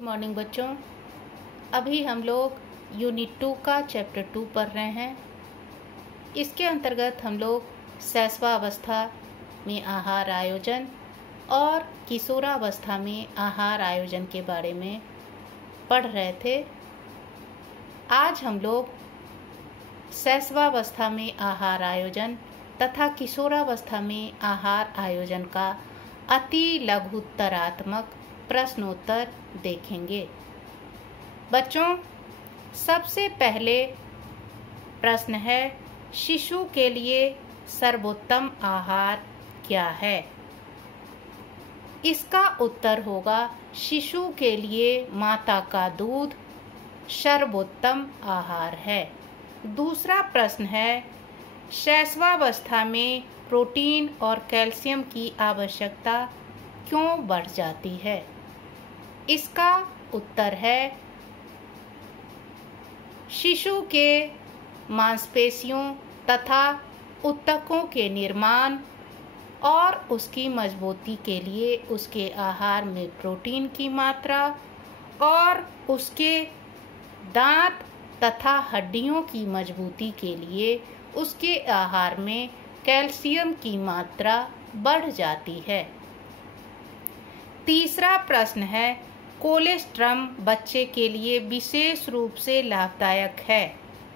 Morning बच्चों, अभी हम लोग यूनिट 2 का चैप्टर 2 पढ़ रहे हैं। इसके अंतर्गत हम लोग शैशवावस्था में आहार आयोजन और किशोरावस्था में आहार आयोजन के बारे में पढ़ रहे थे। आज हम लोग शैशवावस्था में आहार आयोजन तथा किशोरावस्था में आहार आयोजन का अति लघुत्तरात्मक प्रश्नोत्तर देखेंगे। बच्चों, सबसे पहले प्रश्न है, शिशु के लिए सर्वोत्तम आहार क्या है? इसका उत्तर होगा शिशु के लिए माता का दूध सर्वोत्तम आहार है। दूसरा प्रश्न है, शैशवावस्था में प्रोटीन और कैल्शियम की आवश्यकता क्यों बढ़ जाती है? इसका उत्तर है शिशु के मांसपेशियों तथा ऊतकों के निर्माण और उसकी मजबूती के लिए उसके आहार में प्रोटीन की मात्रा और उसके दांत तथा हड्डियों की मजबूती के लिए उसके आहार में कैल्शियम की मात्रा बढ़ जाती है। तीसरा प्रश्न है, कोलेस्ट्रम बच्चे के लिए विशेष रूप से लाभदायक है,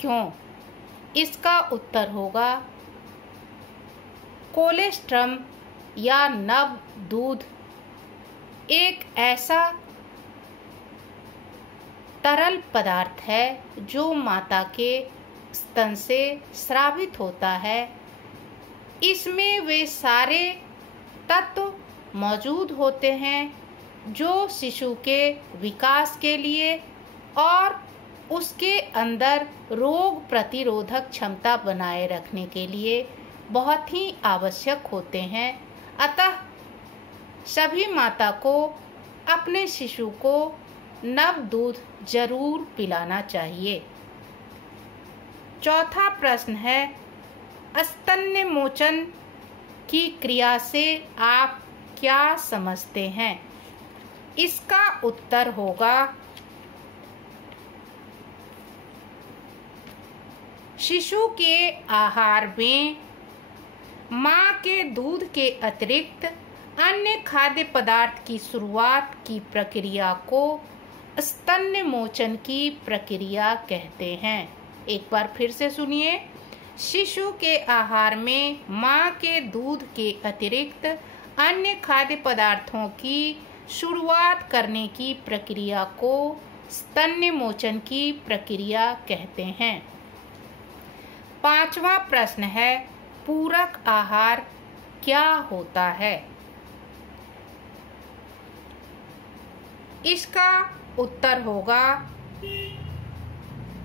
क्यों? इसका उत्तर होगा कोलेस्ट्रम या नव दूध एक ऐसा तरल पदार्थ है जो माता के स्तन से स्रावित होता है। इसमें वे सारे तत्व मौजूद होते हैं जो शिशु के विकास के लिए और उसके अंदर रोग प्रतिरोधक क्षमता बनाए रखने के लिए बहुत ही आवश्यक होते हैं। अतः सभी माता को अपने शिशु को नव दूध जरूर पिलाना चाहिए। चौथा प्रश्न है, स्तन्यमोचन की क्रिया से आप क्या समझते हैं? इसका उत्तर होगा शिशु के आहार में मां के दूध के अतिरिक्त अन्य खाद्य पदार्थ की शुरुआत की प्रक्रिया को स्तन्यमोचन की प्रक्रिया कहते हैं। एक बार फिर से सुनिए, शिशु के आहार में मां के दूध के अतिरिक्त अन्य खाद्य पदार्थों की शुरुआत करने की प्रक्रिया को स्तन्यमोचन की प्रक्रिया कहते हैं। पांचवा प्रश्न है, पूरक आहार क्या होता है? इसका उत्तर होगा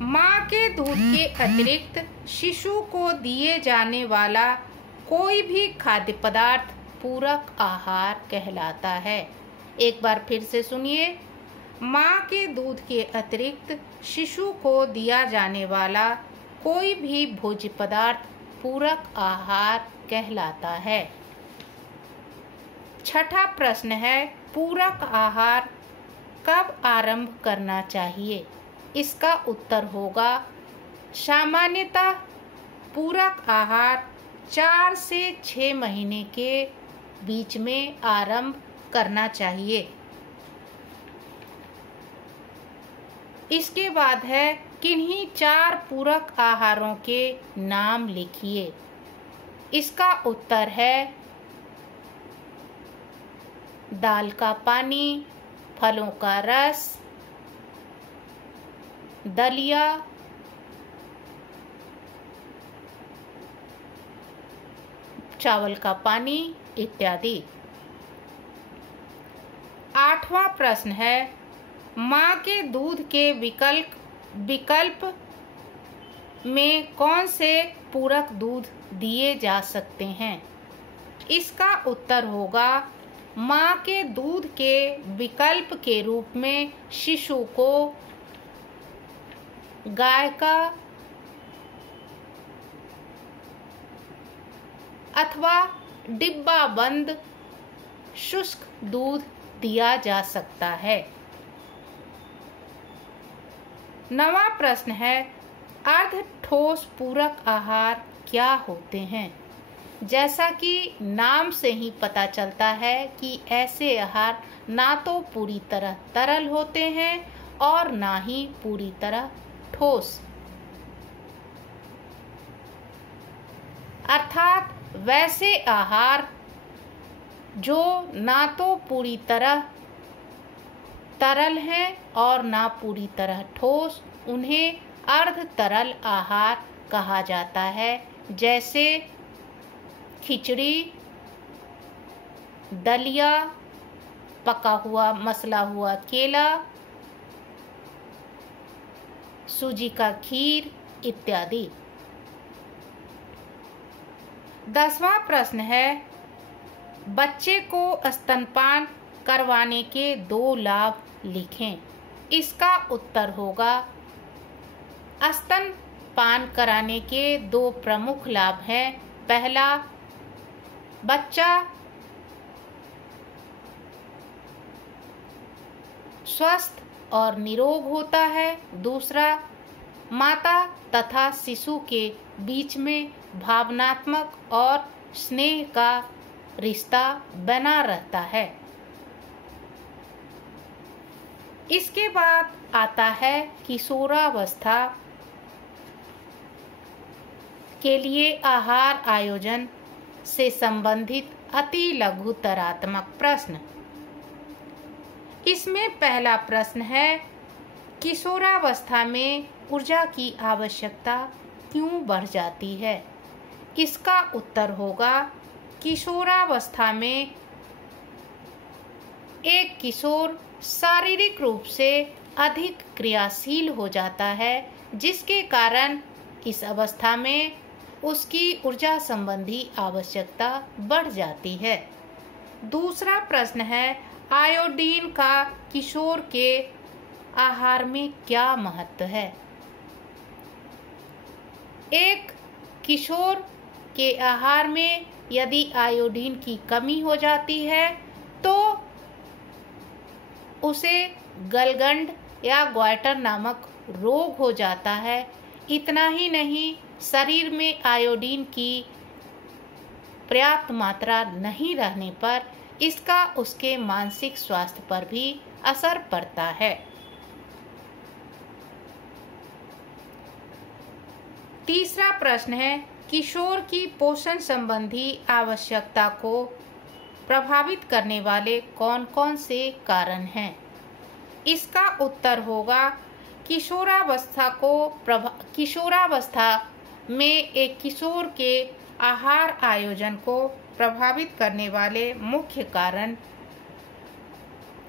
मां के दूध के अतिरिक्त शिशु को दिए जाने वाला कोई भी खाद्य पदार्थ पूरक आहार कहलाता है। एक बार फिर से सुनिए, मां के दूध के अतिरिक्त शिशु को दिया जाने वाला कोई भी भोज्य पदार्थ पूरक आहार कहलाता है। छठा प्रश्न है, पूरक आहार कब आरंभ करना चाहिए? इसका उत्तर होगा सामान्यतः पूरक आहार 4 से 6 महीने के बीच में आरंभ करना चाहिए। इसके बाद है, किन्हीं 4 पूरक आहारों के नाम लिखिए। इसका उत्तर है दाल का पानी, फलों का रस, दलिया, चावल का पानी इत्यादि। आठवां प्रश्न है, मां के दूध के विकल्प में कौन से पूरक दूध दिए जा सकते हैं? इसका उत्तर होगा मां के दूध के विकल्प के रूप में शिशु को गाय का अथवा डिब्बा बंद शुष्क दूध दिया जा सकता है। 9वां प्रश्न है, अर्ध ठोस पूरक आहार क्या होते हैं? जैसा कि नाम से ही पता चलता है कि ऐसे आहार ना तो पूरी तरह तरल होते हैं और ना ही पूरी तरह ठोस, अर्थात वैसे आहार जो ना तो पूरी तरह तरल हैं और ना पूरी तरह ठोस, उन्हें अर्ध तरल आहार कहा जाता है। जैसे खिचड़ी, दलिया, पका हुआ मसला हुआ केला, सूजी का खीर इत्यादि। 10वां प्रश्न है, बच्चे को स्तनपान करवाने के 2 लाभ लिखें। इसका उत्तर होगा, स्तनपान कराने के 2 प्रमुख लाभ हैं। पहला, बच्चा स्वस्थ और निरोग होता है। दूसरा, माता तथा शिशु के बीच में भावनात्मक और स्नेह का रिश्ता बना रहता है। इसके बाद आता है किशोरावस्था के लिए आहार आयोजन से संबंधित अति लघुतरात्मक प्रश्न। इसमें पहला प्रश्न है, किशोरावस्था में ऊर्जा की आवश्यकता क्यों बढ़ जाती है? इसका उत्तर होगा, किशोरावस्था में एक किशोर शारीरिक रूप से अधिक क्रियाशील हो जाता है, जिसके कारण इस अवस्था में उसकी ऊर्जा संबंधी आवश्यकता बढ़ जाती है। दूसरा प्रश्न है, आयोडीन का किशोर के आहार में क्या महत्व है? एक किशोर के आहार में यदि आयोडीन की कमी हो जाती है तो उसे गलगंड या ग्वाइटर नामक रोग हो जाता है। इतना ही नहीं, शरीर में आयोडीन की पर्याप्त मात्रा नहीं रहने पर इसका उसके मानसिक स्वास्थ्य पर भी असर पड़ता है। तीसरा प्रश्न है, किशोर की पोषण संबंधी आवश्यकता को प्रभावित करने वाले कौन-कौन से कारण हैं? इसका उत्तर होगा, किशोरावस्था में एक किशोर के आहार आयोजन को प्रभावित करने वाले मुख्य कारण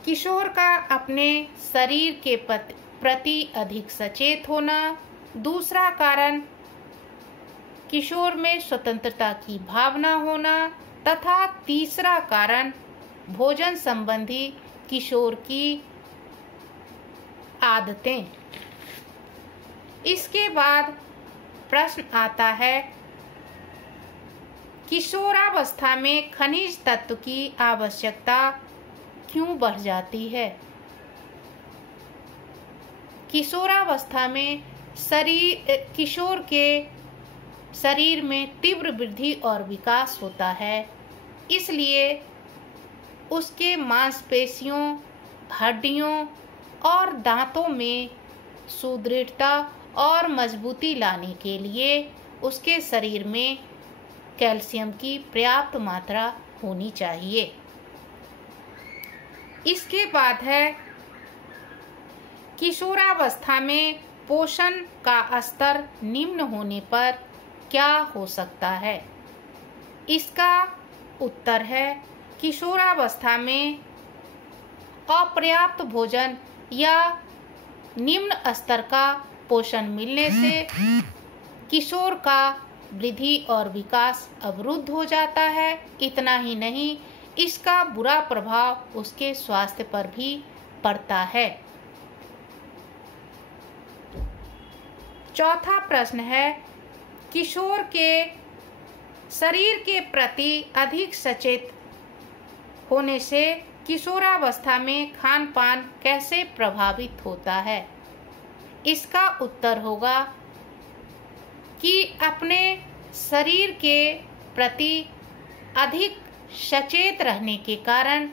किशोर का अपने शरीर के प्रति अधिक सचेत होना। दूसरा कारण, किशोर में स्वतंत्रता की भावना होना। तथा तीसरा कारण, भोजन संबंधी किशोर की आदतें। इसके बाद प्रश्न आता है, किशोरावस्था में खनिज तत्व की आवश्यकता क्यों बढ़ जाती है? किशोरावस्था में किशोर के शरीर में तीव्र वृद्धि और विकास होता है, इसलिए उसके मांसपेशियों, हड्डियों और दांतों में सुदृढ़ता और मजबूती लाने के लिए उसके शरीर में कैल्शियम की पर्याप्त मात्रा होनी चाहिए। इसके बाद है, किशोरावस्था में पोषण का स्तर निम्न होने पर क्या हो सकता है? इसका उत्तर है, किशोरावस्था में अपर्याप्त भोजन या निम्न स्तर का पोषण मिलने से किशोर का वृद्धि और विकास अवरुद्ध हो जाता है। इतना ही नहीं, इसका बुरा प्रभाव उसके स्वास्थ्य पर भी पड़ता है। चौथा प्रश्न है, किशोर के शरीर के प्रति अधिक सचेत होने से किशोरावस्था में खान पान कैसे प्रभावित होता है? इसका उत्तर होगा कि अपने शरीर के प्रति अधिक सचेत रहने के कारण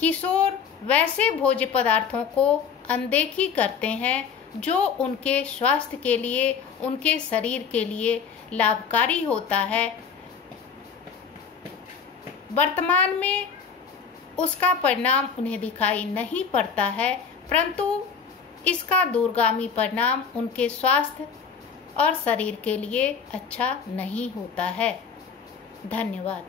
किशोर वैसे भोज्य पदार्थों को अनदेखी करते हैं जो उनके स्वास्थ्य के लिए, उनके शरीर के लिए लाभकारी होता है। वर्तमान में उसका परिणाम उन्हें दिखाई नहीं पड़ता है, परंतु इसका दूरगामी परिणाम उनके स्वास्थ्य और शरीर के लिए अच्छा नहीं होता है। धन्यवाद।